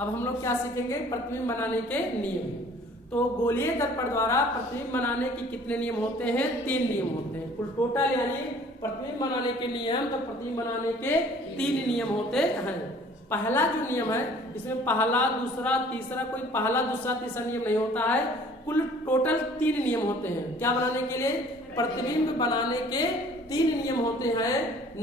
अब हम लोग क्या सीखेंगे, प्रतिबिंब बनाने के नियम। तो गोलीय दर्पण द्वारा प्रतिबिंब बनाने के कितने नियम होते हैं? 3 नियम होते हैं कुल टोटल, यानी प्रतिबिंब बनाने के नियम, तो प्रतिबिंब बनाने के 3 नियम होते हैं। पहला जो नियम है इसमें पहला दूसरा तीसरा, कोई पहला दूसरा तीसरा नियम नहीं होता है, कुल टोटल 3 नियम होते हैं। क्या बनाने के लिए? प्रतिबिंब बनाने के 3 नियम होते हैं।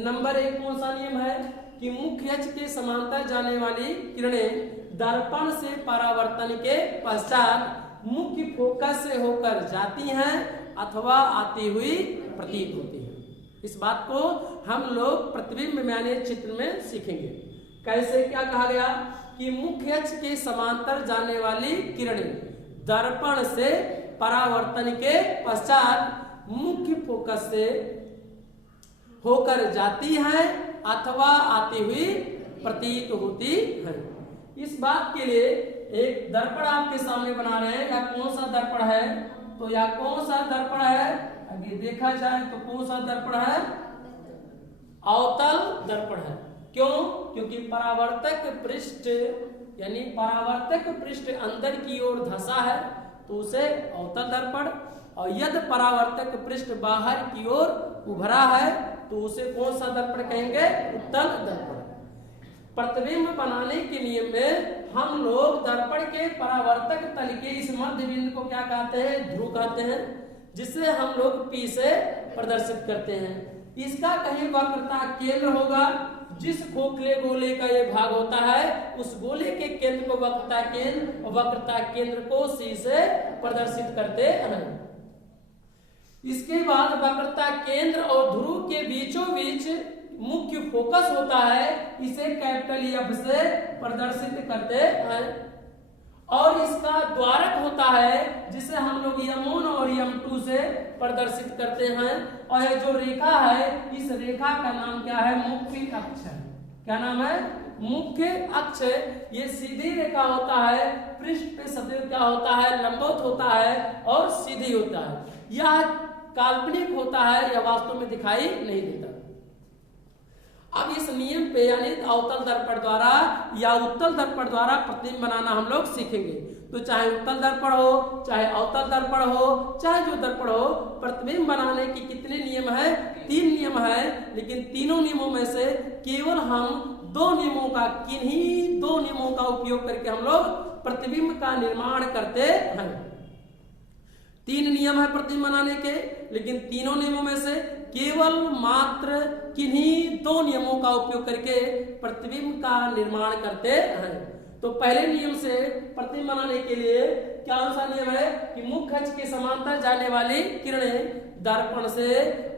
नंबर 1 कौन सा नियम है कि मुख्य अक्ष के समांतर जाने वाली किरणें दर्पण से परावर्तन के पश्चात मुख्य फोकस से होकर जाती हैं अथवा आती हुई प्रतीत होती हैं। इस बात को हम लोग प्रतिबिंब यानी चित्र में सीखेंगे। कैसे? क्या कहा गया कि मुख्य अक्ष के समांतर जाने वाली किरणें दर्पण से परावर्तन के पश्चात मुख्य फोकस से होकर जाती हैं अथवा आती हुई प्रतीत होती है। इस बात के लिए एक दर्पण आपके सामने बना रहे हैं। या कौन सा दर्पण है? तो या कौन सा दर्पण है? अगर देखा जाए तो कौन सा दर्पण है? अवतल दर्पण है। क्यों? क्योंकि परावर्तक पृष्ठ यानी परावर्तक पृष्ठ अंदर की ओर धंसा है तो उसे अवतल दर्पण, और यदि परावर्तक पृष्ठ बाहर की ओर उभरा है तो उसे कौन सा दर्पण कहेंगे? उत्तल दर्पण। प्रतिबिंब बनाने के नियम में हम लोग दर्पण के परावर्तक तल के इस मध्य बिंदु को क्या कहते हैं? ध्रुव कहते हैं, जिसे हम लोग P से प्रदर्शित करते हैं। इसका कहीं वक्रता केंद्र होगा। जिस खोखले गोले का ये भाग होता है उस गोले के केंद्र को वक्रता केंद्र, और वक्रता केंद्र को C से प्रदर्शित करते हैं। इसके बाद वक्रता केंद्र और ध्रुव के बीचों बीच मुख्य फोकस होता है, इसे कैपिटल F से प्रदर्शित करते हैं। और इसका द्वारक होता है जिसे हम लोग M1 और M2 से प्रदर्शित करते हैं। और यह जो रेखा है इस रेखा का नाम क्या है? मुख्य अक्ष है। क्या नाम है? मुख्य अक्ष। ये सीधी रेखा होता है, पृष्ठ पे सदैव क्या होता है? लंबवत होता है और सीधी होता है। यह काल्पनिक होता है, यह वास्तव में दिखाई नहीं देता। अब इस नियम पे यानी अवतल दर्पण द्वारा या उत्तल दर्पण द्वारा प्रतिबिंब बनाना हम लोग सीखेंगे। तो चाहे उत्तल दर्पण हो, चाहे अवतल दर्पण हो, चाहे जो दर्पण हो, प्रतिबिंब बनाने के कितने नियम है? 3 नियम है। लेकिन तीनों नियमों में से केवल हम 2 नियमों का, किन्हीं 2 नियमों का उपयोग करके हम लोग प्रतिबिंब का निर्माण करते हैं। 3 नियम है प्रतिबिंब बनाने के, लेकिन तीनों नियमों में से केवल मात्र किन्हीं 2 नियमों का उपयोग करके प्रतिबिंब का निर्माण करते हैं। तो पहले नियम से प्रतिबिंब बनाने के लिए क्या सा नियम है कि मुख्य अक्ष के समांतर जाने वाली किरणें दर्पण से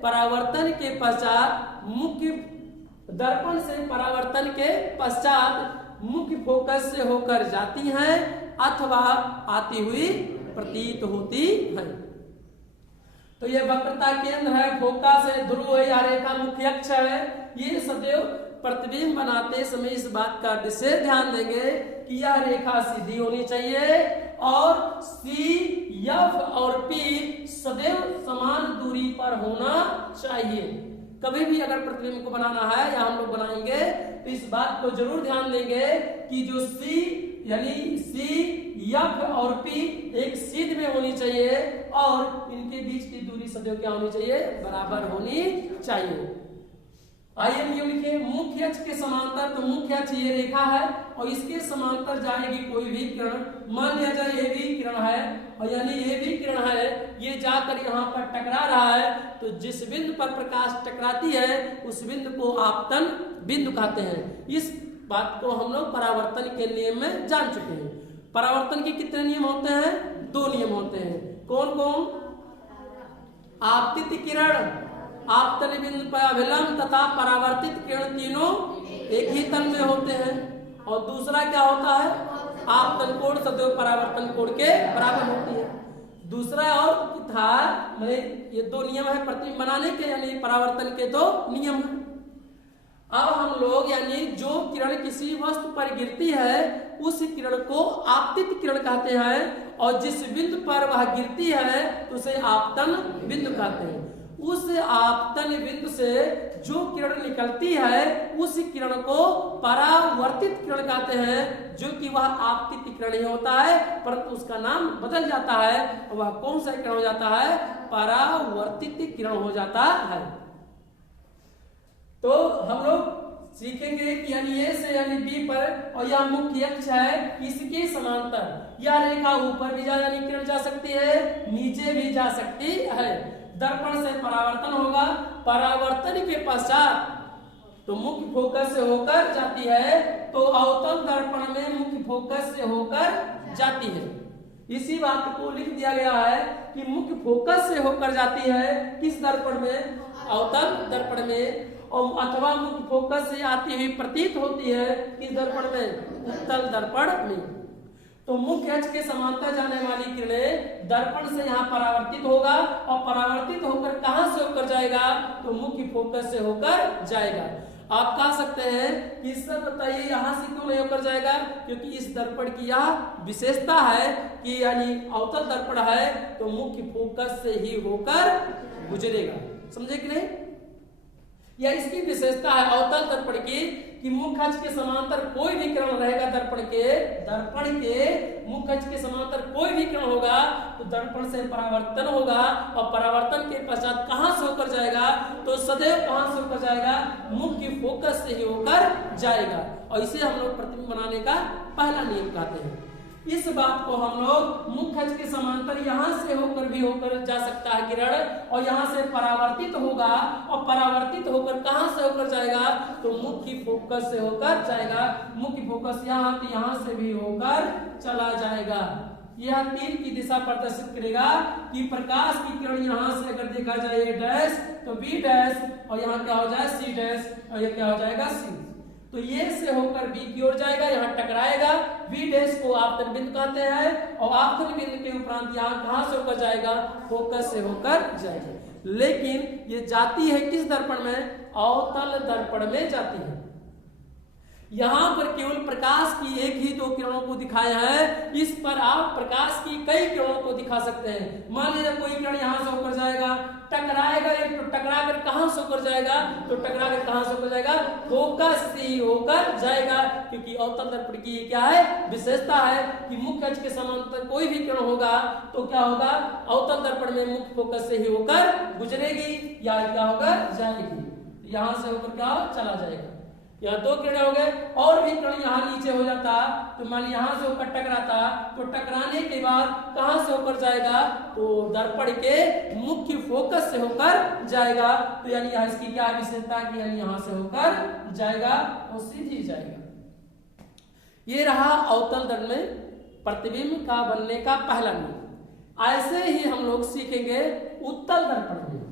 परावर्तन के पश्चात मुख्य फोकस से होकर जाती हैं अथवा आती हुई प्रतीत होती है। तो ये वक्रता केंद्र है, फोकस है, ध्रुव है या रेखा मुख्य अक्ष है। ये सदैव प्रतिबिंब बनाते समय इस बात का विशेष ध्यान देंगे कि यह रेखा सीधी होनी चाहिए और C, F और P सदैव समान दूरी पर होना चाहिए। कभी भी अगर प्रतिबिंब को बनाना है या हम लोग बनाएंगे तो इस बात को जरूर ध्यान देंगे कि जो C यानी C, F और P एक सीध में होनी चाहिए और इनके बीच की दूरी सदैव क्या होनी चाहिए? बराबर होनी चाहिए। आइए नियम लिखिए। मुख्य अक्ष के समांतर, तो मुख्य अक्ष ये रेखा है और इसके समांतर जाएगी कोई भी किरण। मान लिया जाए ये भी किरण है और यानी ये भी किरण है, ये जाकर यहाँ पर टकरा रहा है। तो जिस बिंदु पर प्रकाश टकराती है उस बिंदु को आपतन बिंदु कहते हैं। इस बात को हम लोग परावर्तन के नियम में जान चुके हैं। परावर्तन के कितने नियम होते हैं? 2 नियम होते हैं। कौन कौन? आपतित किरण, आपतन बिंदु पर अभिलंब तथा परावर्तित किरण तीनों एक ही तल में होते हैं। और दूसरा क्या होता है? आपतन कोण सदैव परावर्तन कोण के बराबर होती है। दूसरा और था ये 2 नियम है प्रतिबिंब बनाने के, यानी परावर्तन के 2 नियम है। अब हम लोग यानी जो किरण किसी वस्तु पर गिरती है उस किरण को आपतित किरण कहते हैं और जिस बिंदु पर वह गिरती है उसे आपतन बिंदु कहते हैं। उस आपतन बिंदु से जो किरण निकलती है उस किरण को परावर्तित किरण कहते हैं, जो कि वह आपतित किरण ही होता है, परंतु उसका नाम बदल जाता है। वह कौन सा किरण हो जाता है? परावर्तित किरण हो जाता है। तो हम लोग सीखेंगे कि यानी ए से यानी बी पर, और यह मुख्य अक्ष है, इसके समांतर यह रेखा ऊपर भी यानी किरण जा सकती है, नीचे भी जा सकती है। दर्पण से परावर्तन होगा, परावर्तन के पश्चात तो मुख्य फोकस से होकर जाती है, तो अवतल दर्पण में मुख्य फोकस से होकर जाती है। इसी बात को लिख दिया गया है कि मुख्य फोकस से होकर जाती है किस दर्पण में? अवतल दर्पण में, और अथवा मुख्य फोकस से आती हुई प्रतीत होती है किस दर्पण में? उत्तल दर्पण में। तो मुख्य अक्ष के समांतर जाने वाली किरणें दर्पण से यहाँ परावर्तित होगा, और परावर्तित होकर कहां से होकर जाएगा? तो मुख्य फोकस से होकर जाएगा। आप कह सकते हैं कि सर बताइए यहाँ से क्यों नहीं होकर जाएगा? क्योंकि इस दर्पण की यह विशेषता है कि यानी अवतल दर्पण है तो मुख्य फोकस से ही होकर गुजरेगा। समझे कि नहीं? यह इसकी विशेषता है अवतल दर्पण की कि मुख्य अक्ष के समांतर कोई भी किरण रहेगा, दर्पण के मुख्य अक्ष के समांतर कोई भी किरण होगा तो दर्पण से परावर्तन होगा, और परावर्तन के पश्चात कहां से होकर जाएगा? तो सदैव कहां से होकर जाएगा? मुख्य फोकस से ही होकर जाएगा। और इसे हम लोग प्रतिबिंब बनाने का पहला नियम कहते हैं। इस बात को हम लोग मुख्य अक्ष के समांतर यहाँ से होकर भी होकर जा सकता है किरण, और यहाँ से परावर्तित होगा, और परावर्तित होकर कहां से होकर जाएगा? तो मुख्य फोकस से होकर जाएगा। मुख्य फोकस यहाँ, तो यहाँ से भी होकर चला जाएगा। यह तीर की दिशा प्रदर्शित करेगा कि प्रकाश की किरण यहाँ से अगर देखा जाए ए डैश तो बी डैश, और यहाँ क्या हो जाए? सी डैश, और यह क्या हो जाएगा? सी। तो ये से होकर बी की ओर जाएगा, यहाँ टकराएगा। बी डैश को आपतन बिंदु कहते हैं, और आपतन बिंदु के उपरांत यहाँ कहां से होकर जाएगा? फोकस से होकर जाएगा। लेकिन ये जाती है किस दर्पण में? अवतल दर्पण में जाती है। यहाँ पर केवल प्रकाश की एक ही दो किरणों को दिखाया है, इस पर आप प्रकाश की कई किरणों को दिखा सकते हैं। मान लीजिए कोई किरण यहाँ से होकर जाएगा, टकराएगा, एक तो टकरा कर कहां से होकर जाएगा? तो टकरा कर कहां से होकर जाएगा? फोकस से ही होकर जाएगा, क्योंकि अवतल दर्पण की क्या है? विशेषता है कि मुख्य अक्ष के समांतर कोई भी किरण होगा तो क्या होगा? अवतल दर्पण में मुख्य फोकस से ही होकर गुजरेगी, या क्या होगा? जाएगी। यहाँ से होकर क्या चला जाएगा। यहाँ दो किरण हो गए, और भी किरण यहाँ नीचे हो जाता तो मान ली यहाँ से होकर टकराता, तो टकराने के बाद कहां से होकर जाएगा? तो दर्पण के मुख्य फोकस से होकर जाएगा। तो यानी यहाँ इसकी क्या विशेषता कि यानी यहाँ से होकर जाएगा और सीधी जाएगा। ये रहा अवतल दर्पण में प्रतिबिंब का बनने का पहला नियम। ऐसे ही हम लोग सीखेंगे उत्तल दर्पण में।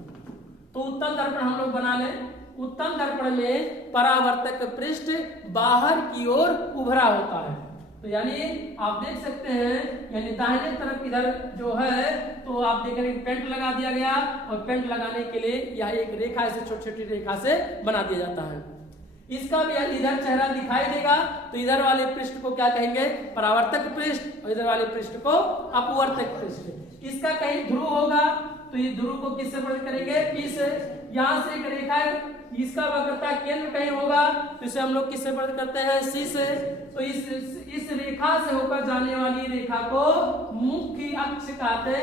तो उत्तल दर्पण हम लोग बना लें। उत्तल दर्पण में परावर्तक पृष्ठ बाहर की ओर उभरा होता है। तो यानी आप देख सकते हैं, यानी दाहिने तरफ इधर जो है तो आप देख रहे हैं पेंट लगा दिया गया, और पेंट लगाने के लिए यह एक रेखा ऐसे छोटी छोटी रेखा से बना दिया जाता है। इसका भी इधर चेहरा दिखाई देगा, तो इधर वाले पृष्ठ को क्या कहेंगे? परावर्तक पृष्ठ, और इधर वाले पृष्ठ को अपवर्तक पृष्ठ। इसका कहीं ध्रुव होगा तो ये ध्रुव को किससे प्रदर्शित करेंगे? पी से। यहाँ से एक रेखा है, इसका वक्रता केंद्र कहीं होगा तो इसे हम लोग किससे प्रदर्शित करते हैं? सी से। तो इस रेखा से होकर जाने वाली रेखा को मुख्य अक्ष कहते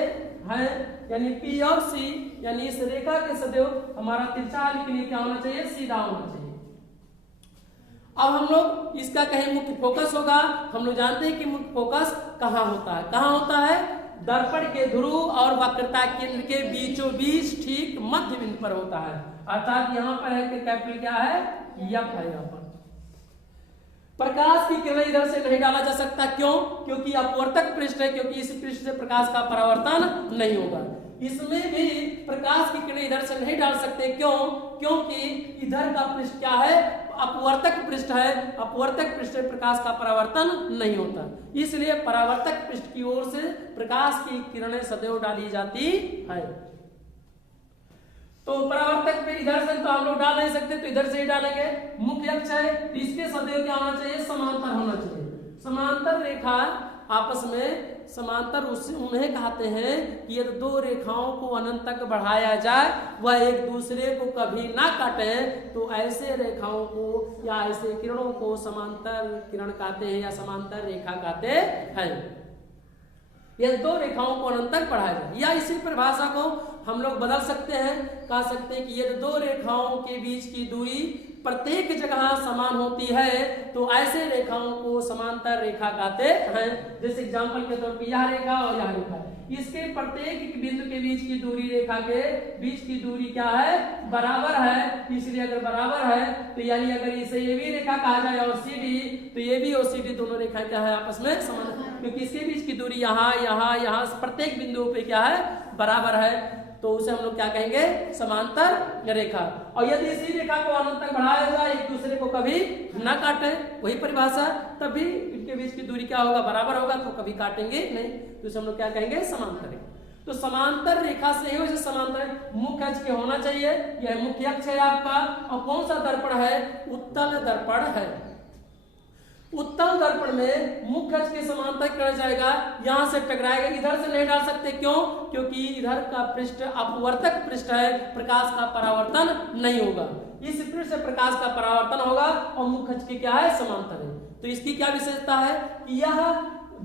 हैं, यानी पी और सी। यानी इस रेखा के सदैव हमारा तिरछा के लिए क्या होना चाहिए? सीधा होना चाहिए। अब हम लोग इसका कहीं मुख्य फोकस होगा। हम लोग जानते हैं कि मुख्य फोकस कहाँ होता है? कहाँ होता है? दर्पण के ध्रुव और वक्रता केंद्र के बीचों बीच ठीक मध्य बिंदु पर होता है। अर्थात यहाँ पर है कि कैपिटल क्या है? एफ है। यहाँ पर प्रकाश की किरण इधर से नहीं डाला जा सकता। क्यों? क्योंकि अपवर्तक पृष्ठ है, क्योंकि इस पृष्ठ से प्रकाश का परावर्तन नहीं होगा। इसमें भी प्रकाश की किरण इधर से नहीं डाल सकते। क्यों? क्योंकि इधर का पृष्ठ क्या है? अपवर्तक पृष्ठ है। अपवर्तक पृष्ठ से प्रकाश का परावर्तन नहीं होता, इसलिए परावर्तक पृष्ठ की ओर से प्रकाश की किरणें सदैव डाली जाती है। तो परावर्तक पे इधर से तो हम लोग डाल नहीं सकते, तो इधर से ही डालेंगे। मुख्य अक्ष है तो इसके सदैव क्या होना चाहिए? समांतर होना चाहिए। समांतर रेखा आपस में समांतर उन्हें कहते हैं कि यदि दो रेखाओं को अनंत तक बढ़ाया जाए वह एक दूसरे को कभी ना काटे तो ऐसे रेखाओं को या ऐसे किरणों को समांतर किरण कहते हैं या समांतर रेखा कहते हैं। यदि दो रेखाओं को अनंत तक बढ़ाया जाए, या इसी परिभाषा को हम लोग बदल सकते हैं, कह सकते हैं कि यदि दो रेखाओं के बीच की दूरी प्रत्येक जगह समान होती है तो ऐसे रेखाओं को समांतर रेखा कहते हैं। जैसे एग्जांपल के तौर पे यह रेखा और यह रेखा, इसके प्रत्येक बिंदु के बीच की दूरी, रेखा के बीच की दूरी क्या है, बराबर है। इसलिए अगर बराबर है तो यानी अगर इसे ये भी रेखा कहा जाए और CD, तो ये भी और CD दोनों रेखाएं क्या है, आपस में समान, क्योंकि इसके बीच की दूरी यहाँ यहाँ यहाँ प्रत्येक बिंदुओं पे क्या है, बराबर है। तो उसे हम लोग क्या कहेंगे, समांतर रेखा। और यदि इसी रेखा को अनंत तक बढ़ाया जाए, एक दूसरे को कभी ना काटे, वही परिभाषा, तभी इनके बीच की दूरी क्या होगा, बराबर होगा, तो कभी काटेंगे नहीं, तो उसे हम लोग क्या कहेंगे, समांतर रेखा। तो समांतर रेखा से ही समांतर मुख्य अक्ष के होना चाहिए, यह मुख्य अक्ष है आपका। और कौन सा दर्पण है, उत्तल दर्पण है। उत्तल दर्पण में मुख्य अक्ष के समांतर किरण जाएगा, यहां से टकराएगा, इधर से नहीं डाल सकते, क्यों, क्योंकि इधर का पृष्ठ अपवर्तक पृष्ठ है, प्रकाश का परावर्तन नहीं होगा। इस पृष्ठ से प्रकाश का परावर्तन होगा और मुख्य अक्ष की क्या है, समांतर है। तो इसकी क्या विशेषता है कि यह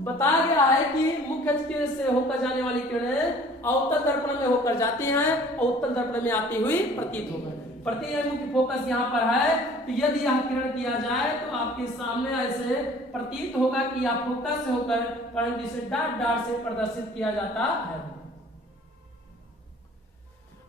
बताया गया है कि मुख्य अक्ष से होकर जाने वाली किरणें अवतल दर्पण में होकर जाती हैं और उत्तल दर्पण में आती हुई प्रतीत होकर, मुख्य फोकस यहाँ पर है। तो यदि यह किरण किया जाए तो आपके सामने ऐसे प्रतीत होगा कि यह फोकस से होकर, परंतु इसे डॉट डॉट से प्रदर्शित किया जाता है।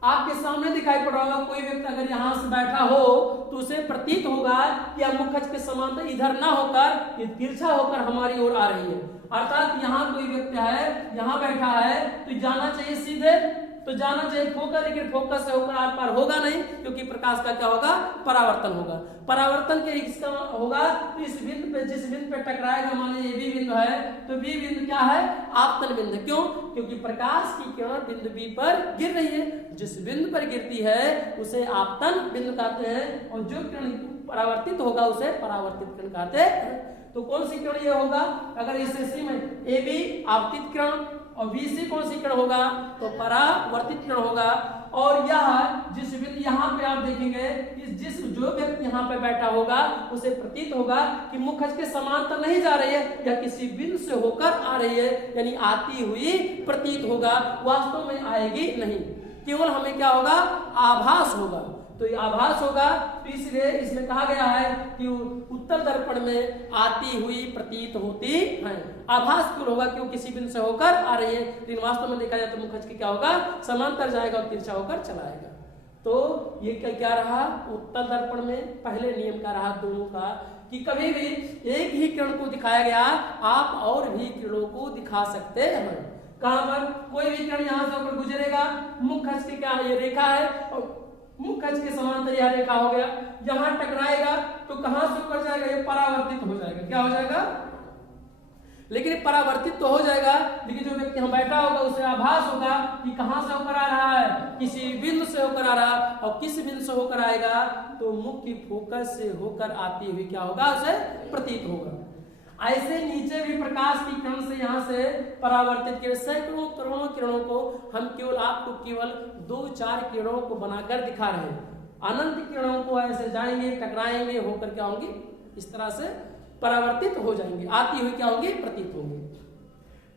आपके सामने दिखाई पड़ रहा होगा, कोई व्यक्ति अगर यहाँ से बैठा हो तो उसे प्रतीत होगा कि यह मुख्य अक्ष के समांतर इधर ना होकर ये तिरछा होकर हमारी ओर आ रही है। अर्थात यहाँ कोई व्यक्ति है, यहाँ बैठा है तो जाना चाहिए सीधे, तो जाना चाहिए फोकस, लेकिन फोकस से होकर आर पार होगा नहीं, क्योंकि प्रकाश का क्या होगा, परावर्तन होगा। परावर्तन के इसका होगा तो इस बिंदु पे, जिस बिंदु पे टकराएगा, मान लीजिए बी बिंदु है तो बी बिंदु क्या है, आपतन बिंदु। क्यों, क्योंकि प्रकाश की किरण बिंदु बी पर गिर रही है, जिस बिंदु पर गिरती है उसे आपतन बिंदु कहते हैं, और जो किरण परावर्तित होगा उसे परावर्तित किरण कहते हैं। तो कौन सी किरण ये होगा, अगर इस सी में ए बी आपतित किरण और BC कौन सी किरण होगा, तो परावर्तित किरण होगा। और यह जिस बिंदु यहाँ पे आप देखेंगे, जिस जो व्यक्ति यहाँ पे बैठा होगा उसे प्रतीत होगा कि मुख्य अक्ष के समांतर नहीं जा रही है, या किसी बिंदु से होकर आ रही है, यानी आती हुई प्रतीत होगा, वास्तव में आएगी नहीं, केवल हमें क्या होगा, आभास होगा। तो ये आभास होगा, तो इसलिए इसमें कहा गया है कि उत्तल दर्पण में आती हुई प्रतीत होती है। आभास क्यों होगा, क्यों किसी बिंदु से होकर आ रही है, लेकिन वास्तव में देखा जाए तो मुख्य अक्ष की क्या होगा, समांतर जाएगा और तिरछा होकर चला आएगा। तो ये क्या रहा, उत्तल दर्पण में पहले नियम का रहा दोनों का, कि कभी भी एक ही किरण को दिखाया गया, आप और भी किरणों को दिखा सकते हैं। कहां पर, कोई भी किरण यहाँ से होकर गुजरेगा, मुख्य अक्ष की क्या ये रेखा है और मुख्य अक्ष के समांतर यह रेखा हो गया, यहाँ टकराएगा तो कहां से होकर जाएगा, ये परावर्तित हो जाएगा। क्या हो जाएगा, लेकिन परावर्तित तो हो जाएगा, लेकिन जो व्यक्ति यहाँ बैठा होगा उसे आभास होगा कि कहां से होकर आ रहा है, किसी बिंदु से होकर आ रहा, और किस बिंदु से होकर आएगा, तो मुख्य फोकस से होकर आती हुई क्या होगा, उसे प्रतीत होगा। ऐसे नीचे भी प्रकाश की किरण से यहाँ से परावर्तित किरण, सैकड़ों करोड़ों किरणों को हम केवल आपको केवल 2-4 किरणों को बनाकर दिखा रहे हैं। अनंत किरणों को ऐसे जाएंगे, टकराएंगे, होकर क्या होंगे, इस तरह से परावर्तित हो जाएंगे, आती हुई क्या होंगे, प्रतीत होंगे।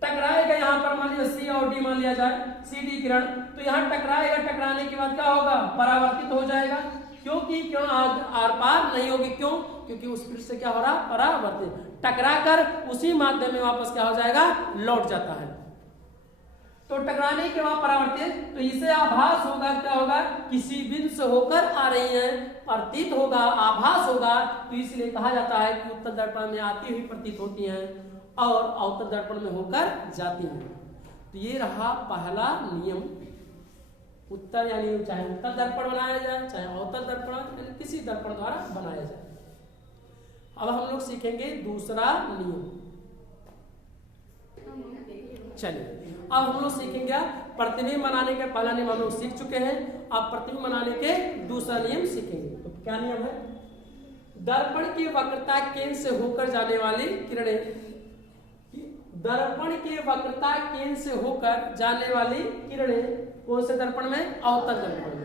टकराएगा यहाँ पर, मान लिया C और D मान लिया जाए, CD किरण, तो यहाँ टकराएगा, टकराने के बाद क्या होगा, परावर्तित हो जाएगा, क्योंकि किरण आर पार नहीं होगी। क्यों, क्योंकि उस पृष्ठ से क्या हो रहा, परावर्तित, टकराकर उसी माध्यम में वापस क्या हो जाएगा, लौट जाता है। तो टकराने के बाद परावर्तित, तो इसे आभास होगा, क्या होगा, किसी बिंदु से होकर आ रही है, प्रतीत होगा, आभास होगा। तो इसलिए कहा जाता है कि उत्तल दर्पण में आती हुई प्रतीत होती हैं और अवतल दर्पण में होकर जाती हैं। तो ये रहा पहला नियम, उत्तल यानी चाहे उत्तल दर्पण बनाया जाए, चाहे अवतल दर्पण, किसी दर्पण द्वारा बनाया जाए। अब हम लोग सीखेंगे दूसरा नियम। चलिए अब हम लोग सीखेंगे प्रतिबिंब बनाने के पहला नियम हम लोग सीख चुके हैं, अब प्रतिबिंब बनाने के दूसरा नियम सीखेंगे। तो क्या नियम है, दर्पण की वक्रता केंद्र से होकर जाने वाली किरणें दर्पण के वक्रता केंद्र से होकर जाने वाली किरणें, कौन से दर्पण में? अवतल दर्पण में।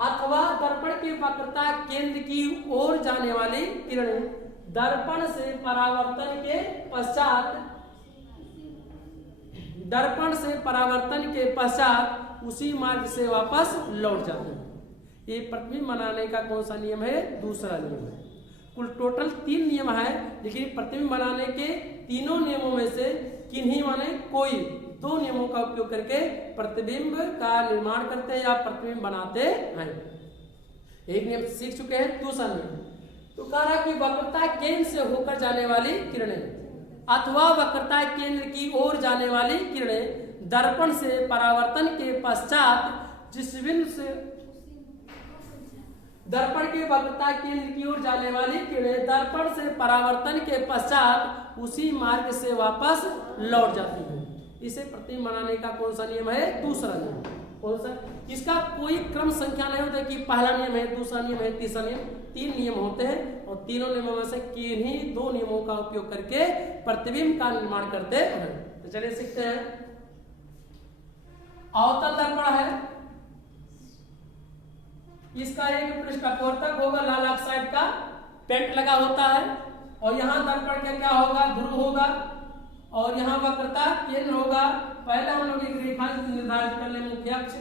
अथवा दर्पण के वक्रता केंद्र की ओर जाने वाली किरणें दर्पण से परावर्तन के पश्चात उसी मार्ग से वापस लौट जाते हैं। ये प्रतिबिंब बनाने का कौन सा नियम है? दूसरा नियम है। कुल टोटल 3 नियम है, लेकिन प्रतिबिंब बनाने के तीनों नियमों में से किन्हीं माने कोई 2 नियमों का उपयोग करके प्रतिबिंब का निर्माण करते हैं या प्रतिबिंब बनाते हैं। एक नियम सीख चुके हैं, दूसरा नियम तो कह रहा कि वक्रता केंद्र से होकर जाने वाली किरणें अथवा वक्रता केंद्र की ओर जाने वाली किरणें दर्पण से परावर्तन के पश्चात जिस बिंदु से दर्पण के वक्रता केंद्र की ओर जाने वाली किरणें दर्पण से परावर्तन के पश्चात उसी मार्ग से वापस लौट जाती हैं। इसे प्रतिबिंब बनाने का कौन सा नियम है? दूसरा नियम। कौन सा? इसका कोई क्रम संख्या नहीं होता कि पहला नियम है, दूसरा नियम है, तीसरा नियम। 3 नियम होते हैं और तीनों नियमों में से किन्हीं 2 नियमों का उपयोग करके प्रतिबिंब का निर्माण करते हैं। तो चलिए सीखते हैं। अवतल दर्पण है, इसका एक पृष्ठवर्तक होगा, लाल ऑक्साइड का पेंट लगा होता है और यहाँ दर्पण का क्या होगा? ध्रुव होगा और यहाँ वक्रता केंद्र होगा। पहले हम लोग एक रेखा निर्धारित कर ले, मुख्य अक्ष,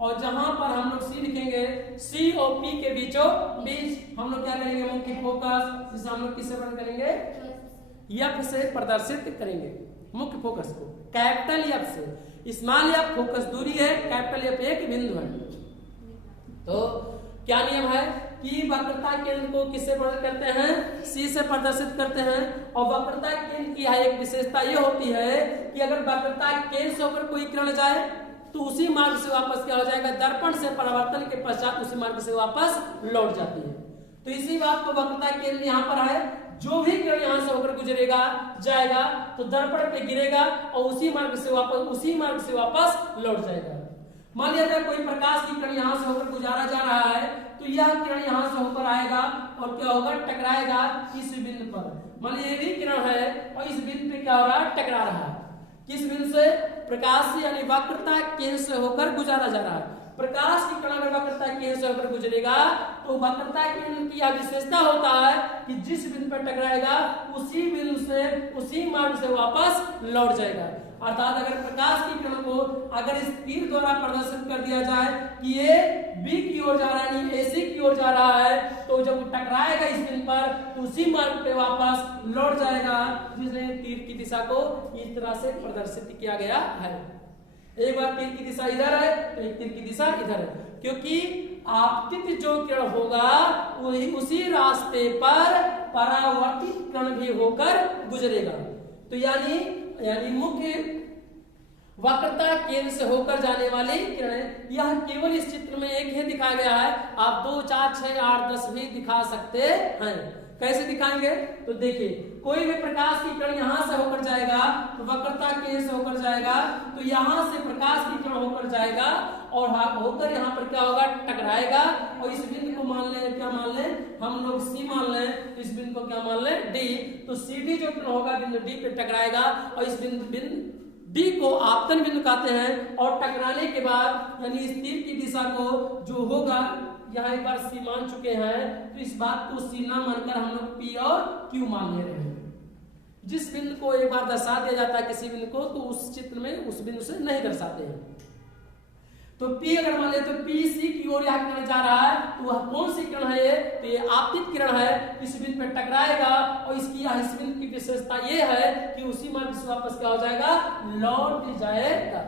और जहां पर हम लोग सी लिखेंगे, सी और पी के बीचों बीच हम लोग क्या करेंगे? मुख्य फोकस, जिसे हम लोग किससे प्रदर्शित करेंगे? एफ से प्रदर्शित करेंगे मुख्य फोकस को, कैपिटल एफ से। स्मॉल एफ फोकस दूरी है, कैपिटल एफ एक बिंदु है। तो क्या नियम है कि वक्रता केंद्र को किससे प्रदर्शित करते हैं? सी से प्रदर्शित करते हैं। और वक्रता केंद्र की एक विशेषता ये होती है कि अगर वक्रता केंद्र से होकर कोई किरण जाए तो उसी मार्ग से वापस क्या हो जाएगा? दर्पण से परावर्तन के पश्चात उसी मार्ग से वापस लौट जाती है। तो इसी बात को वक्रता केंद्र यहाँ पर है, जो भी किरण यहाँ से होकर गुजरेगा जाएगा तो दर्पण पे गिरेगा और उसी मार्ग से वापस लौट जाएगा। मान लिया जाए कोई प्रकाश की किरण यहाँ से होकर गुजारा जा रहा है तो यह किरण यहाँ से होकर आएगा और क्या होगा? टकराएगा इस बिंदु पर। मान लीजिए ये भी किरण है और इस बिंदु पे क्या हो रहा है? टकरा रहा है। किस बिंदु से? प्रकाश से, यानी वक्रता केंद्र से होकर गुजारा जा रहा है। प्रकाश की किरण अगर वक्रता केंद्र से होकर गुजरेगा तो वक्रता केंद्र की यह विशेषता होता है कि जिस बिंदु पर टकराएगा उसी बिंदु से उसी मार्ग से वापस लौट जाएगा। अर्थात अगर प्रकाश की किरण को अगर इस तीर द्वारा प्रदर्शित कर दिया जाए कि ये बी की ओर जा रहा है, यानी एसी की ओर जा रहा है, तो जब टकराएगा इस बिंदु पर तो उसी मार्ग पे वापस लौट जाएगा, जिसने तीर की दिशा को इस तरह से प्रदर्शित किया गया है। एक बार तीर की दिशा इधर है तो एक तीर की दिशा इधर है, क्योंकि आपतित जो किरण होगा वही उसी रास्ते पर परावर्तित किरण भी होकर गुजरेगा। तो यानी मुख्य वक्रता केंद्र से होकर जाने वाली किरणें, यह केवल इस चित्र में एक ही दिखाया गया है। आप 2, 4, 6, 8, 10 भी दिखा सकते हैं। कैसे दिखाएंगे? तो देखिए, कोई भी प्रकाश की किरण यहाँ से होकर जाएगा तो वक्रता केंद्र से होकर जाएगा, तो यहाँ से प्रकाश की किरण होकर जाएगा और होकर यहाँ पर क्या होगा? टकराएगा। और इस बिंदु को मान लें, क्या मान लें हम लोग? सी मान लें। इस बिंदु को क्या मान लें? डी। तो सी डी जो किरण होगा बिंदु डी पे टकराएगा और इस बिंदु डी को आपतन बिंदु कहते हैं। और टकराने के बाद यानी इस तीर की दिशा को जो होगा, यहाँ एक बार सी मान चुके हैं तो इस बात को सी ना मानकर हम लोग पी और क्यू मान ले रहे हैं। जिस बिंदु को एक बार दर्शा दिया जाता है किसी बिंदु को, तो उस चित्र में उस बिंदु से नहीं दर्शाते हैं। तो P अगर मान ले तो P C की ओर यह किरण जा रहा है, तो वह कौन सी किरण है? ये तो ये आपतित किरण है। इस बिंदु पे टकराएगा और इस बिंदु की विशेषता ये है कि उसी मार्ग से वापस क्या हो जाएगा? लौट जाएगा।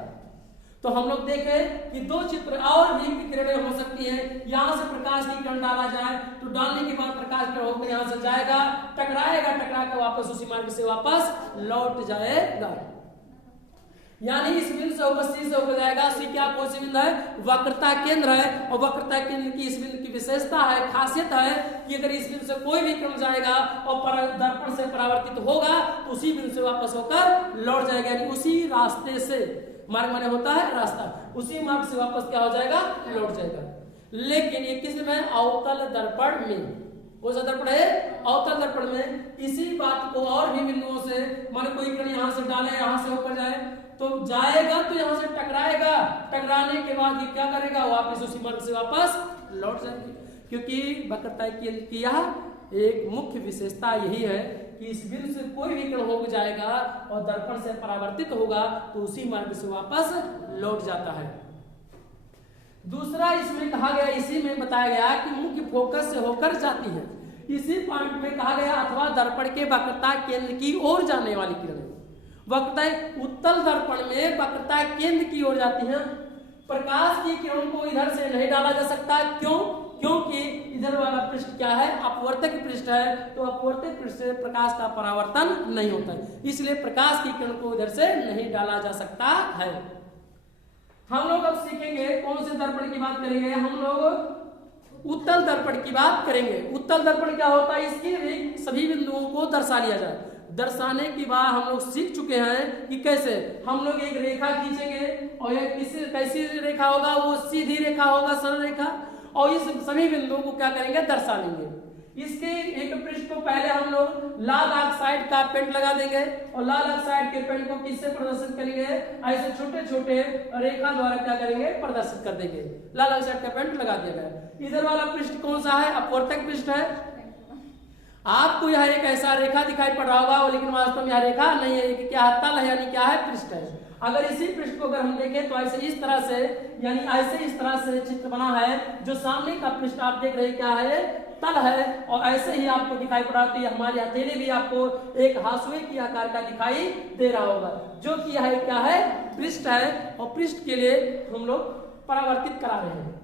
तो हम लोग देखें कि 2 चित्र और भी किरणें हो सकती हैं। यहाँ से प्रकाश की किरण डाला जाए तो डालने के बाद प्रकाश किरण होकर यहाँ से जाएगा, टकराएगा, टकरा कर वापस उसी मार्ग से वापस लौट जाएगा। यानी इस बिंदु से होकर सी से होकर जाएगा। सी क्या कौन सी बिंदु है? वक्रता केंद्र है। और वक्रता केंद्र की इस बिंदु की विशेषता है, खासियत है कि अगर इस बिंदु से कोई भी क्रम जाएगा और दर्पण से परावर्तित होगा तो उसी बिंदु से वापस होकर लौट जाएगा। यानी उसी रास्ते से, मार्ग माने होता है रास्ता, उसी मार्ग से वापस क्या हो जाएगा? लौट जाएगा। लेकिन ये किस में? अवतल दर्पण में। कौन सा दर्पण है? अवतल दर्पण में इसी बात को और भी बिंदुओं से, मान कोई किरण यहाँ से डाले, यहाँ से होकर जाए तो जाएगा तो यहाँ से टकराएगा, टकराने के बाद ये क्या करेगा? वापस उसी मार्ग से वापस लौट जाएगी। क्योंकि वक्रता केंद्र की यह एक मुख्य विशेषता यही है कि इस बिंदु से कोई भी किरण हो जाएगा और दर्पण से परावर्तित होगा तो उसी मार्ग से वापस लौट जाता है। दूसरा इसमें कहा गया, इसी में बताया गया कि मुख्य फोकस से होकर जाती है। इसी पॉइंट में कहा गया अथवा दर्पण के वक्रता केंद्र की ओर जाने वाली किरण, वक्रता उत्तल दर्पण में वक्रता केंद्र की ओर जाती है। प्रकाश की किरणों को इधर से नहीं डाला जा सकता, क्यों? क्योंकि इधर वाला पृष्ठ क्या है? अपवर्तक पृष्ठ है, तो अपवर्तक पृष्ठ से प्रकाश का परावर्तन नहीं होता है, इसलिए प्रकाश की किरण को इधर से नहीं डाला जा सकता है। हम लोग अब सीखेंगे कौन से दर्पण की बात करेंगे? हम लोग उत्तल दर्पण की बात करेंगे। उत्तल दर्पण क्या होता है? इसके भी सभी बिंदुओं को दर्शा लिया जाए। दर्शाने की बात हम लोग सीख चुके हैं कि कैसे हम लोग एक रेखा खींचेंगे और यह कैसी रेखा होगा? वो सीधी रेखा होगा, सरल रेखा, और इस सभी बिंदुओं को क्या करेंगे? दर्शा लेंगे। इसके एक पृष्ठ को पहले हम लोग लाल ऑक्साइड का पेंट लगा देंगे और लाल ऑक्साइड के पेंट को किससे प्रदर्शित करेंगे? ऐसे छोटे छोटे रेखा द्वारा क्या करेंगे? प्रदर्शित कर देंगे। लाल ऑक्साइड का पेंट लगा दिया गया। इधर वाला पृष्ठ कौन सा है? अपवर्तक पृष्ठ है। आपको यह एक ऐसा रेखा दिखाई पड़ रहा होगा, लेकिन वास्तव में यह रेखा नहीं है, क्या तल है, यानी क्या है? पृष्ठ है। अगर इसी पृष्ठ को अगर हम देखें तो ऐसे इस तरह से, यानी ऐसे इस तरह से चित्र बना है। जो सामने का पृष्ठ आप देख रहे हैं क्या है? तल है। और ऐसे ही आपको दिखाई पड़ रहा है, तो हमारी हथेली भी आपको एक हासुए की आकार का दिखाई दे रहा होगा, जो कि यह क्या है? पृष्ठ है। और पृष्ठ के लिए हम लोग परावर्तित करा रहे हैं।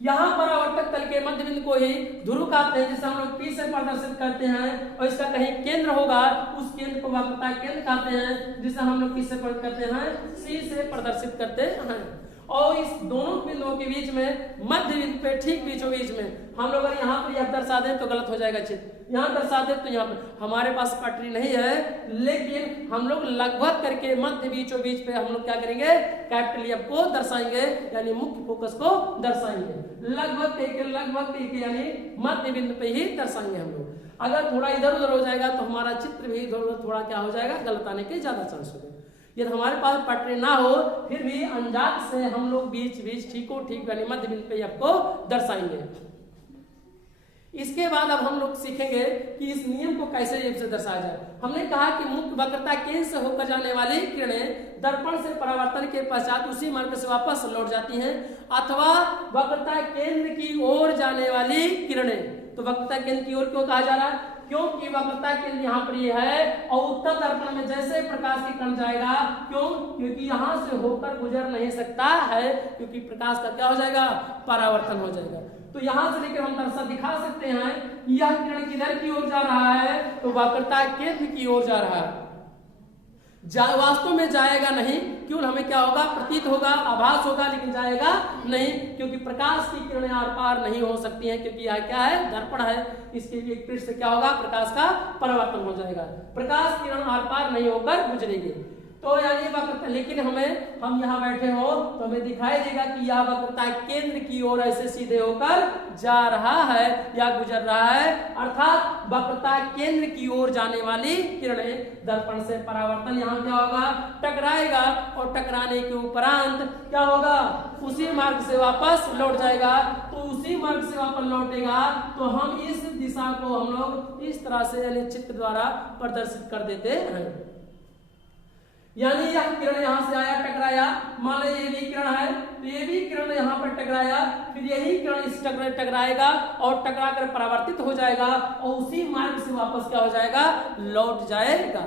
यहाँ परावर्तक तल के मध्य बिंदु को ही ध्रुव कहते हैं, जिसे हम लोग P से प्रदर्शित करते हैं, और इसका कहीं केंद्र होगा, उस केंद्र को वक्रता केंद्र कहते हैं, जिसे हम लोग किससे प्रदर्शित करते हैं? C से प्रदर्शित करते हैं। और इस दोनों बिंदुओं के बीच में मध्य बिंदु पे ठीक बीचों बीच में हम लोग अगर यहाँ पर यह दर्शा दें तो गलत हो जाएगा चित्र, यहाँ दर्शा दें तो यहाँ पर हमारे पास पटरी नहीं है, लेकिन हम लोग लगभग करके मध्य बीचों बीच पे हम लोग क्या करेंगे? कैपिटल एफ को दर्शाएंगे, यानी मुख्य फोकस को दर्शाएंगे। लगभग यानी मध्य बिंदु पे ही दर्शाएंगे हम लोग। अगर थोड़ा इधर उधर हो जाएगा तो हमारा चित्र भी इधर उधर थोड़ा क्या हो जाएगा? गलत आने के ज्यादा चांस होगा। यदि हमारे पास पटरी ना हो फिर भी अंदाज से हम लोग बीच ठीक यानी मध्य बिंदु पे आपको दर्शाएंगे। इसके बाद अब हम लोग सीखेंगे कि इस नियम को कैसे से दर्शाया जाए। हमने कहा कि मुख्य वक्रता केंद्र से होकर जाने वाली किरणें दर्पण से परावर्तन के पश्चात उसी मार्ग से वापस लौट जाती हैं, अथवा वक्रता केंद्र की ओर जाने वाली किरणें। तो वक्रता केंद्र की ओर क्यों कहा जा रहा है? क्योंकि वक्रता केंद्र यहाँ पर ये है और उत्तर दर्पण में जैसे प्रकाश की किरण जाएगा, क्यों? क्योंकि यहाँ से होकर गुजर नहीं सकता है, क्योंकि प्रकाश का क्या हो जाएगा? परावर्तन हो जाएगा। तो यहाँ से लेकर हम दर्शा दिखा सकते हैं यह किरण किधर की ओर जा रहा है? तो वक्रता केंद्र की ओर जा रहा है। वास्तव में जाएगा नहीं, क्यों? हमें क्या होगा? प्रतीत होगा, आभास होगा, लेकिन जाएगा नहीं, क्योंकि प्रकाश की किरणें आर पार नहीं हो सकती हैं, क्योंकि यह क्या है? दर्पण है। इसके लिए पृष्ठ से क्या होगा? प्रकाश का परावर्तन हो जाएगा, प्रकाश किरण आर पार नहीं होकर गुजरेगी। तो यानी वक्रता, लेकिन हम यहाँ बैठे हो तो हमें दिखाई देगा कि यह वक्रता केंद्र की ओर ऐसे सीधे होकर जा रहा है या गुजर रहा है, अर्थात वक्रता केंद्र की ओर जाने वाली किरणें दर्पण से परावर्तन यहाँ क्या होगा? टकराएगा, और टकराने के उपरांत क्या होगा? उसी मार्ग से वापस लौट जाएगा। तो उसी मार्ग से वापस लौटेगा तो हम इस दिशा को हम लोग इस तरह से यानी चित्र द्वारा प्रदर्शित कर देते हैं। यानी यह किरण यहाँ से आया, टकराया, मान लीजिए ये भी किरण है तो ये भी किरण यहाँ पर टकराया, फिर यही किरण इस टकराएगा और टकरा कर परावर्तित हो जाएगा और उसी मार्ग से वापस क्या हो जाएगा? लौट जाएगा।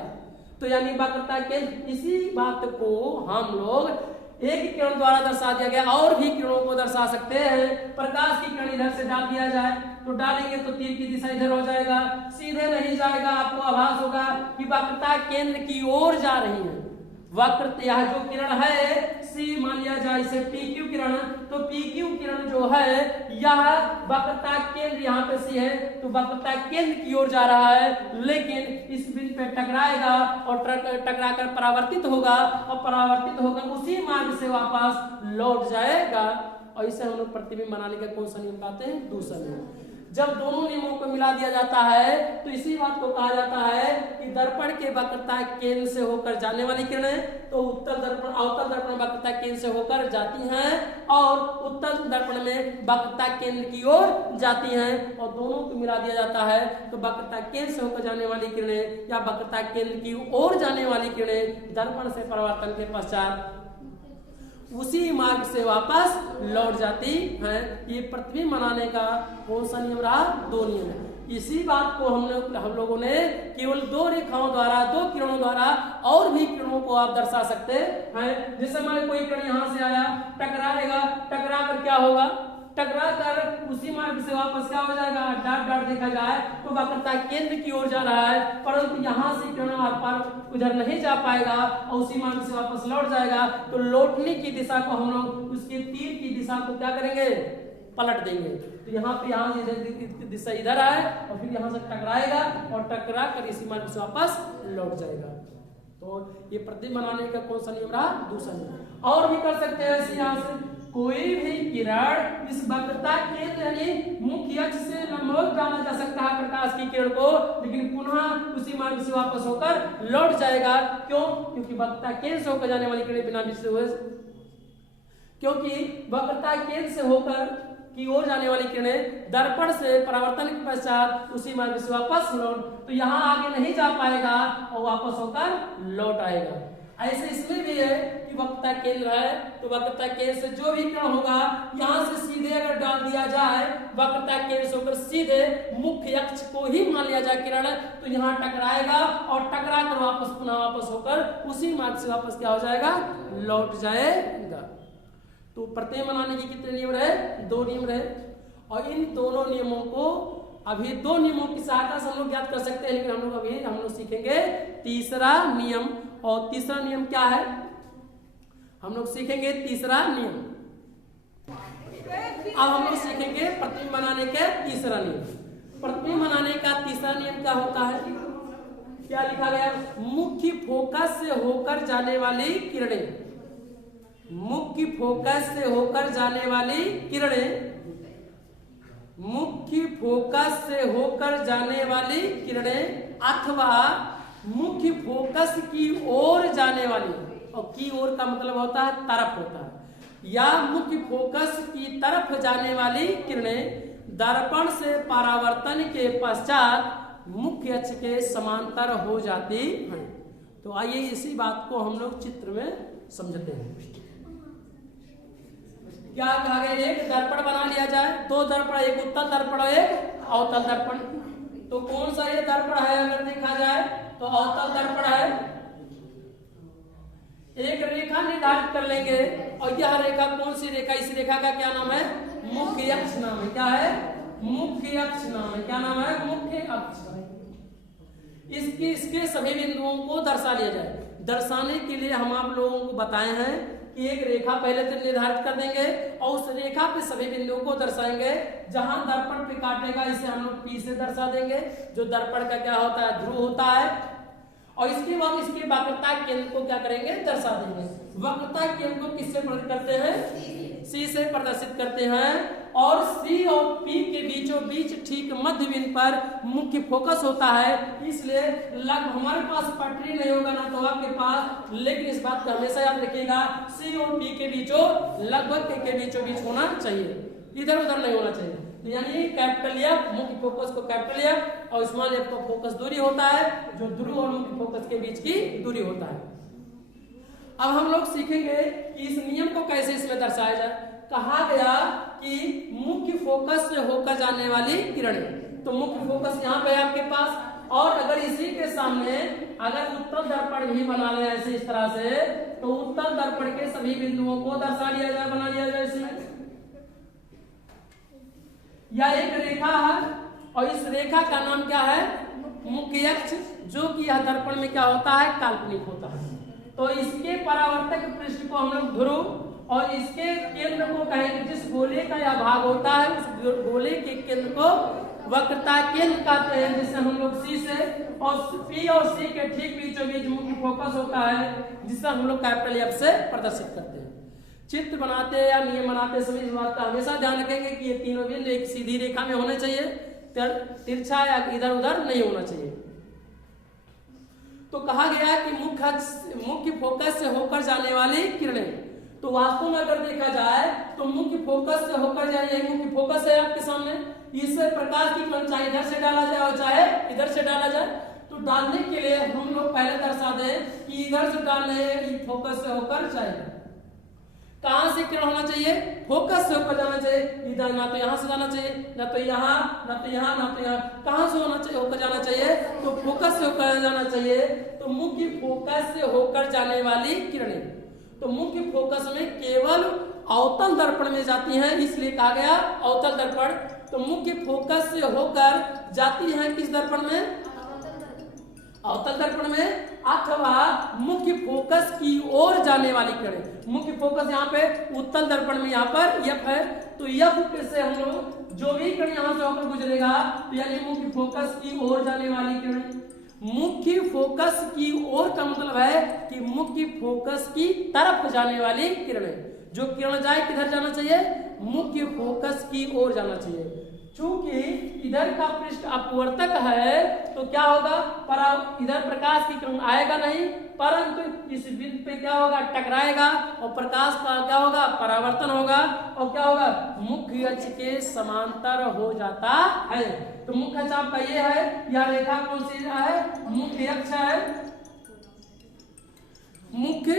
तो यानी वक्रता के इसी बात को हम लोग एक किरण द्वारा दर्शा दिया गया, और भी किरणों को दर्शा सकते हैं। प्रकाश की किरण इधर से डाल दिया जाए तो डालेंगे तो तीर की दिशा इधर हो जाएगा, सीधे नहीं जाएगा, आपको आभास होगा कि वक्रता केंद्र की ओर जा रही है। वक्र यह जो किरण है सी मान लिया जाए इसे PQ किरण, तो PQ किरण जो है यह वक्रता केंद्र यहाँ पे सी है, तो वक्रता केंद्र की ओर जा रहा है, लेकिन इस बिंदु पे टकराएगा और टकरा कर परावर्तित होगा, और परावर्तित होकर उसी मार्ग से वापस लौट जाएगा। और इसे हम लोग प्रतिबिंब बनाने का कौन सा नियम कहते हैं? दूसरा नियम। जब दोनों नियमों को मिला दिया जाता है तो इसी बात को कहा जाता है कि दर्पण के वक्रता केंद्र से होकर जाने वाली किरणें तो उत्तल दर्पण अवतल दर्पण वक्रता केंद्र से होकर जाती हैं और उत्तल दर्पण में वक्रता केंद्र की ओर जाती हैं, और दोनों को मिला दिया जाता है तो वक्रता केंद्र से होकर जाने वाली किरणें या वक्रता केंद्र की ओर जाने वाली किरणें दर्पण से परावर्तन के पश्चात उसी मार्ग से वापस लौट जाती हैं। ये प्रतिबिंब बनाने का कौन सा नियम रहा? दो नियम है। इसी बात को हम लोगों ने केवल दो रेखाओं द्वारा, दो किरणों द्वारा और भी किरणों को आप दर्शा सकते हैं। जैसे मान कोई किरण यहाँ से आया, टकराएगा, टकरा कर क्या होगा? टकरा कर उसी मार्ग से वापस क्या हो जाएगा? डॉट डॉट देखा जाए तो वक्रता केंद्र की ओर जा रहा है, परंतु यहाँ से किरण आर पार उधर नहीं जा पाएगा और उसी मार्ग से वापस लौट जाएगा। तो लौटने की दिशा को हम लोग उसके तीर की दिशा को क्या करेंगे? पलट देंगे। तो यहाँ पे यहाँ से दिशा इधर आए और फिर यहाँ से टकराएगा और टकरा कर इसी मार्ग से वापस लौट जाएगा। तो ये प्रतिबिंब बनाने का कौन सा नियम रहा? दूसरा नियम। और भी कर सकते हैं ऐसे, यहाँ से कोई भी किरण इस वक्रता केंद्र यानी मुख्य अक्ष से लंबवत डाला जा सकता है प्रकाश की किरण को, लेकिन पुनः उसी मार्ग से वापस होकर लौट जाएगा। क्यों? क्योंकि वक्रता केंद्र से होकर जाने वाली किरण बिना विचलित हुए, क्योंकि वक्रता केंद्र से होकर की ओर जाने वाली किरणें दर्पण से परावर्तन के पश्चात उसी मार्ग से वापस लौट, तो यहाँ आगे नहीं जा पाएगा और वापस होकर लौट आएगा। ऐसे इसमें भी है कि वक्रता केंद्र है तो वक्रता केंद्र से जो भी किरण होगा यहाँ से सीधे अगर डाल दिया जाए वक्रता केंद्र से होकर सीधे मुख्य अक्ष को ही मान लिया जाए किरण, तो यहाँ टकराएगा और टकरा कर वापस पुनः वापस होकर उसी मार्ग से वापस क्या हो जाएगा? लौट जाएगा। तो प्रतिबिंब बनाने के कितने नियम रहे? दो नियम रहे, और इन दोनों नियमों को अभी दो नियमों की सहायता से हम लोग ज्ञात कर सकते हैं, लेकिन हम लोग सीखेंगे तीसरा नियम। और तीसरा नियम क्या है? हम लोग सीखेंगे तीसरा नियम। अब हम लोग सीखेंगे प्रतिबिंब बनाने के तीसरा नियम। प्रतिबिंब बनाने का तीसरा नियम क्या होता है? क्या लिखा गया? मुख्य फोकस से होकर जाने वाली किरणें, मुख्य फोकस से होकर जाने वाली किरणें, मुख्य फोकस से होकर जाने वाली किरणें अथवा मुख्य फोकस की ओर जाने वाली, और की ओर का मतलब होता है तरफ होता है, या मुख्य फोकस की तरफ जाने वाली किरणें दर्पण से परावर्तन के पश्चात मुख्य अक्ष के समांतर हो जाती हैं। तो आइए इसी बात को हम लोग चित्र में समझते हैं। क्या कहा गया? एक दर्पण बना लिया जाए, दो दर्पण, एक उत्तल दर्पण और एक अवतल दर्पण। तो कौन सा ये दर्पण है? अगर देखा जाए तो अवतल दर्पण है। एक रेखा निर्धारित कर लेंगे, और यह रेखा कौन सी रेखा? इस रेखा का क्या नाम है? मुख्य अक्ष नाम है। क्या है? मुख्य अक्ष नाम है। क्या नाम है? मुख्य अक्ष। इसके सभी बिंदुओं को दर्शा लिया जाए। दर्शाने के लिए हम आप लोगों को बताए हैं कि एक रेखा पहले तो निर्धारित कर देंगे और उस रेखा पे सभी बिंदुओं को दर्शाएंगे। जहां दर्पण पे काटेगा इसे हम लोग P से दर्शा देंगे, जो दर्पण का क्या होता है? ध्रुव होता है। और इसके बाद इसके वक्रता केंद्र को क्या करेंगे? दर्शा देंगे। वक्रता केंद्र को किससे प्रदर्शित करते हैं? C से प्रदर्शित करते हैं। और C और P के बीचों बीच ठीक मध्य बिंदु पर मुख्य फोकस होता है, इसलिए लगभग हमारे पास पटरी नहीं होगा ना तो आपके पास, लेकिन इस बात को हमेशा याद रखिएगा C और P के बीचों लगभग के बीचों बीच होना चाहिए, इधर उधर नहीं होना चाहिए। यानी कैपिटल F मुख्य फोकस को कैपिटल F और स्मॉल f का फोकस दूरी होता है, जो ध्रुव और मुख्य फोकस के बीच की दूरी होता है। अब हम लोग सीखेंगे कि इस नियम को कैसे इसमें दर्शाया जाए। कहा गया कि मुख्य फोकस से होकर जाने वाली किरणें, तो मुख्य फोकस यहाँ पे है आपके पास, और अगर इसी के सामने अगर उत्तल दर्पण भी बना ले ऐसे इस तरह से, तो उत्तल दर्पण के सभी बिंदुओं को दर्शा लिया जाए, बना लिया जाए इसमें। यह एक रेखा है और इस रेखा का नाम क्या है? मुख्य अक्ष, जो कि यह दर्पण में क्या होता है? काल्पनिक होता है। तो इसके परावर्तक पृष्ठ को हम लोग ध्रुव और इसके केंद्र को कहेंगे, जिस गोले का यह भाग होता है उस गोले के केंद्र को वक्रता केंद्र कहते हैं, जिसे हम लोग C से और P और C के ठीक बीचों बीच मुख्य फोकस होता है, जिसे हम लोग कैपिटल F से प्रदर्शित करते हैं। चित्र बनाते या नियम बनाते समय इस बात का हमेशा ध्यान रखेंगे कि ये तीनों बिंदु एक सीधी रेखा में होने चाहिए, तिरछा या इधर उधर नहीं होना चाहिए। तो कहा गया है कि मुख्य फोकस से होकर जाने वाली किरणें, तो वास्तव में अगर देखा जाए तो मुख्य फोकस से होकर जाए, यही मुख्य फोकस है आपके सामने। इससे प्रकाश की किरण चाहे इधर से डाला जाए और चाहे इधर से डाला जाए, तो डालने के लिए हम लोग पहले दर्शा दें कि इधर से डालने फोकस से होकर जाएगा। कहां से किरण होना चाहिए? फोकस से होकर जाना चाहिए। इधर ना तो यहां से जाना चाहिए, ना तो यहां, ना तो यहां, ना तो यहां। कहां से होना चाहिए? होकर जाना चाहिए, तो फोकस से होकर जाना चाहिए। तो मुख्य फोकस से होकर जाने वाली किरणें, तो मुख्य फोकस में केवल अवतल दर्पण में जाती हैं, इसलिए कहा गया अवतल दर्पण। तो मुख्य फोकस से होकर जाती हैं किस दर्पण में? अवतल दर्पण में, अथवा मुख्य फोकस की ओर जाने वाली किरणें। मुख्य फोकस यहाँ पे उत्तल दर्पण में यहाँ पर एफ है, तो एफ से हम लोग जो भी किरण यहाँ से होकर गुजरेगा, तो यानी मुख्य फोकस की ओर जाने वाली किरणें। मुख्य फोकस की ओर का मतलब है कि मुख्य फोकस की तरफ जाने वाली किरणें। जो किरण जाए किधर जाना चाहिए? मुख्य फोकस की ओर जाना चाहिए। चूंकि इधर का पृष्ठ अपवर्तक है तो क्या होगा? इधर प्रकाश की किरण आएगा नहीं, परंतु इस बिंदु पे क्या होगा? टकराएगा और प्रकाश का क्या होगा? परावर्तन होगा और क्या होगा? मुख्य अक्ष के समांतर हो जाता है। तो मुख्य अक्ष आपका ये है, यह रेखा कौन सी है? मुख्य अक्ष है, मुख्य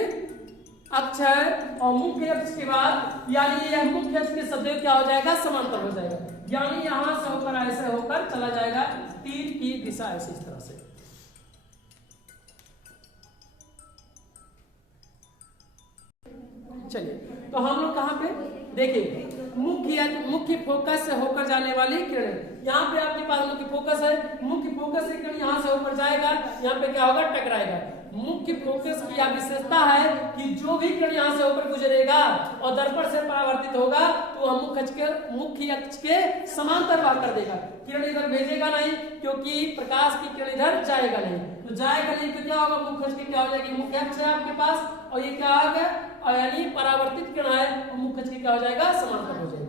अक्ष है। और मुख्य अक्ष के बाद यानी यह मुख्य अक्ष के सदैव क्या हो जाएगा? समांतर हो जाएगा, यानी यहां से होकर ऐसे होकर चला जाएगा, तीर की दिशा ऐसे इस तरह से। चलिए, तो हम लोग कहां पे देखिए? मुख्य फोकस से होकर जाने वाली किरणें। यहाँ पे आपके पास मुख्य फोकस है, मुख्य फोकस से किरण यहाँ से होकर जाएगा, यहाँ पे क्या होगा? टकराएगा। मुख्य फोकस की यह विशेषता है कि जो भी किरण यहाँ से होकर गुजरेगा और दर्पण से परावर्तित होगा, तो वह मुख्य अक्ष के समांतर वाह कर देगा। किरण इधर भेजेगा नहीं, क्योंकि प्रकाश की किरण इधर जाएगा नहीं। तो जाएगा नहीं तो क्या होगा? मुख्य अक्ष की क्या हो जाएगी? मुख्य अक्ष है आपके पास और ये क्या आ गया? यानी परावर्तित किरण है और मुख्य अक्ष की क्या हो जाएगा? समांतर हो जाएगा।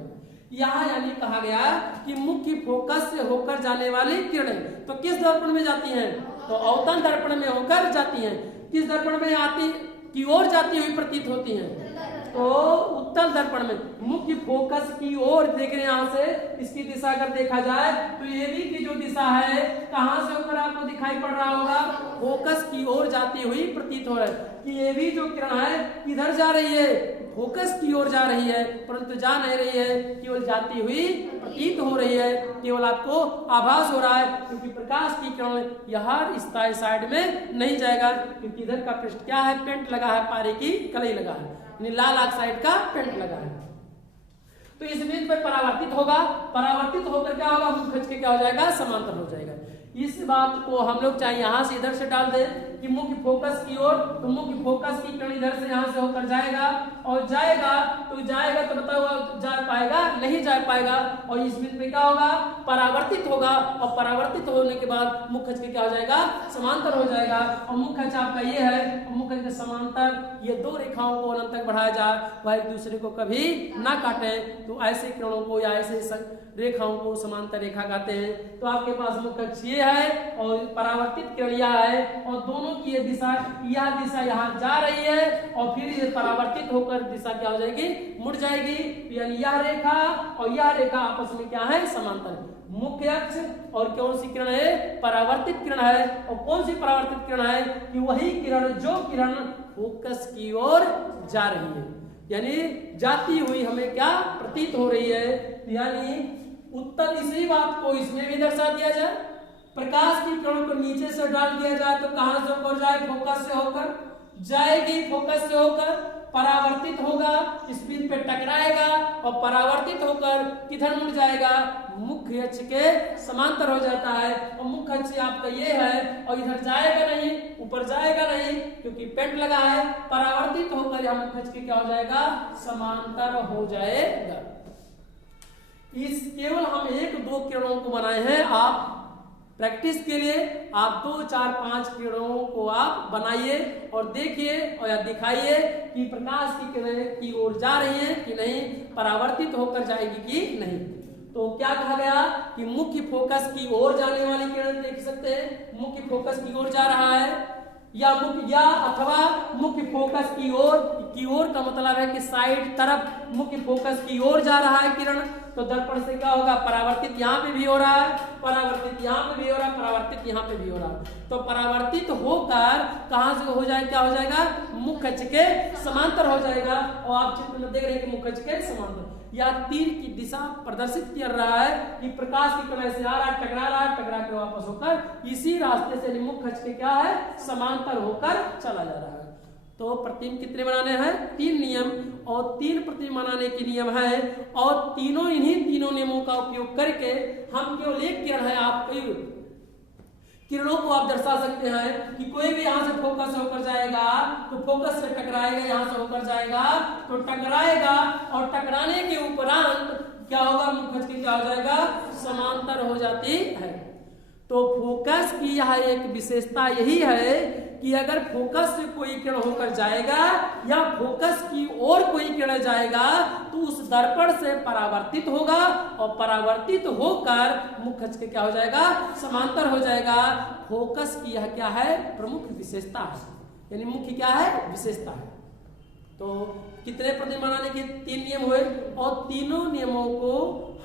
यहाँ यानी कहा गया कि मुख्य फोकस से होकर जाने वाली किरणें तो किस दर्पण में जाती हैं? तो अवतल दर्पण में होकर जाती हैं। किस दर्पण में आती की ओर जाती हुई प्रतीत होती हैं? तो उत्तल दर्पण में। मुख्य फोकस की ओर देख रहे हैं यहाँ से, इसकी दिशा अगर देखा जाए तो ये भी की जो दिशा है कहां से होकर आपको दिखाई पड़ रहा होगा? फोकस की ओर जाती हुई प्रतीत हो रहा है कि ये भी जो किरण है किधर जा रही है? फोकस की ओर जा रही है, परंतु जा नहीं रही है, केवल जाती हुई प्रतीत हो रही है, केवल आपको आभास हो रहा है, क्योंकि प्रकाश की किरण यह इस साइड में नहीं जाएगा, क्योंकि इधर का पृष्ठ क्या है? पेंट लगा है, पारे की कलई लगा है, यानी लाल ऑक्साइड का पेंट लगा है। तो इस बिंदु पर परावर्तित होगा, परावर्तित होकर क्या होगा? मुख्य अक्ष के क्या हो जाएगा? समांतर हो जाएगा। इस बात को हम लोग चाहे यहां से इधर से डाल दें कि मुख्य फोकस की ओर, तो मुख्य फोकस की किरण इधर से यहां से होकर जाएगा और जाएगा तो बताओ जा पाएगा? नहीं जा पाएगा। और इस बिंदु पे क्या होगा? परावर्तित होगा और परावर्तित होने के बाद मुख्य अक्ष के क्या हो जाएगा? समांतर हो जाएगा। और मुख्य अक्ष आपका ये है और मुख्य अक्ष के समांतर ये दो रेखाओं को अनंत तक बढ़ाया जाए, वह एक दूसरे को कभी ना काटे, तो ऐसे किरणों को या ऐसे रेखाओं को समांतर रेखा कहते हैं। तो आपके पास मुख्य अक्ष ये है और परावर्तित किरण यह है, और दोनों की ये दिशा, यह दिशा यहाँ जा रही है और फिर ये परावर्तित होकर दिशा क्या हो जाएगी? मुड़ जाएगी। यानी यह रेखा और यह रेखा आपस में क्या है? समांतर। मुख्य अक्ष और कौन सी किरण है? परावर्तित किरण है। और कौन सी परावर्तित किरण है? कि वही किरण जो किरण फोकस की ओर जा रही है, यानी जाती हुई हमें क्या प्रतीत हो रही है। यानी उत्तर इसी बात को इसमें भी दर्शा दिया जाए, प्रकाश की किरण को नीचे से डाल दिया जाए तो कहां से होकर जाए? फोकस से होकर जाएगी, फोकस से होकर परावर्तित होगा, इस बिंदु पे टकराएगा और परावर्तित होकर किधर मुड़ जाएगा? मुख्य अक्ष के समांतर हो जाता है। और मुख्य अक्ष आपका ये है और इधर जाएगा नहीं, ऊपर जाएगा नहीं, क्योंकि पेंट लगा है। परावर्तित होकर यह मुख्य अक्ष के क्या हो जाएगा? समांतर हो जाएगा। इस केवल हम एक दो किरणों को बनाए हैं, आप प्रैक्टिस के लिए आप 2, 4, 5 किरणों को आप बनाइए और देखिए और या दिखाइए कि प्रकाश की किरणें की ओर जा रही हैं कि नहीं, परावर्तित होकर जाएगी कि नहीं। तो क्या कहा गया कि मुख्य फोकस की ओर जाने वाली किरण देख सकते हैं, मुख्य फोकस की ओर जा रहा है या अथवा मुख्य फोकस की ओर का मतलब है कि साइड तरफ मुख्य फोकस की ओर जा रहा है किरण। तो दर्पण से क्या होगा, परावर्तित यहाँ पे भी हो रहा है, परावर्तित यहाँ पे भी हो रहा है, परावर्तित यहाँ पे भी हो रहा है। तो परावर्तित होकर कहां से हो जाए, क्या हो जाएगा, मुख्य अक्ष के समांतर हो जाएगा। और आप चित्र में देख रहे हैं कि मुख्य अक्ष के समांतर या तीर की दिशा प्रदर्शित कर रहा है कि प्रकाश की किरण से आ रहा है, टकरा रहा है, टकरा कर वापस होकर इसी रास्ते से मुख्य अक्ष के क्या है, समांतर होकर चला जा रहा है। तो प्रतिबिंब कितने बनाने हैं, 3 नियम, और 3 प्रतिबिंब बनाने के नियम है और इन्हीं तीनों नियमों का उपयोग करके हम केवल एक किरण है, आप किरणों को आप दर्शा सकते हैं कि कोई भी यहां से फोकस होकर जाएगा तो फोकस से टकराएगा, यहां से होकर जाएगा तो टकराएगा और टकराने के उपरांत क्या होगा, मुख्य अक्ष की क्या हो जाएगा, समांतर हो जाती है। तो फोकस की यह एक विशेषता यही है कि अगर फोकस से कोई किरण होकर जाएगा या फोकस की ओर कोई किरण जाएगा तो उस दर्पण से परावर्तित होगा और परावर्तित होकर मुख्य अक्ष के क्या हो जाएगा, समांतर हो जाएगा। फोकस की यह क्या है, प्रमुख विशेषता है, यानी मुख्य क्या है, विशेषता है। तो कितने प्रतिबिंब बनाने के 3 नियम हुए और तीनों नियमों को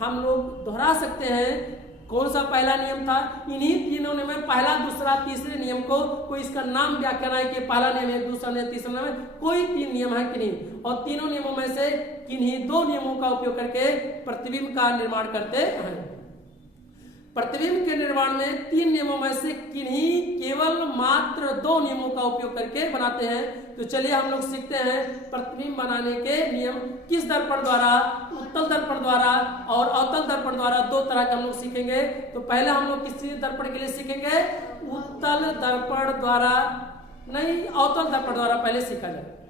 हम लोग दोहरा सकते हैं। कौन सा पहला नियम था, इन्हीं तीनों नियम में पहला, दूसरा, तीसरे नियम को कोई इसका नाम व्याख्या है कि पहला नियम है, दूसरा नियम, तीसरा नियम है, कोई 3 नियम है कि नहीं। और तीनों नियमों में से किन्हीं 2 नियमों का उपयोग करके प्रतिबिंब का निर्माण करते हैं। प्रतिबिंब के निर्माण में 3 नियमों में से किन्हीं केवल मात्र 2 नियमों का उपयोग करके बनाते हैं। तो चलिए हम लोग सीखते हैं प्रतिबिंब बनाने के नियम किस दर्पण द्वारा, उत्तल दर्पण द्वारा और अवतल दर्पण द्वारा, 2 तरह के हम लोग सीखेंगे। तो पहले हम लोग किस दर्पण के लिए सीखेंगे, उत्तल दर्पण द्वारा नहीं, अवतल दर्पण द्वारा पहले सीखा जाए।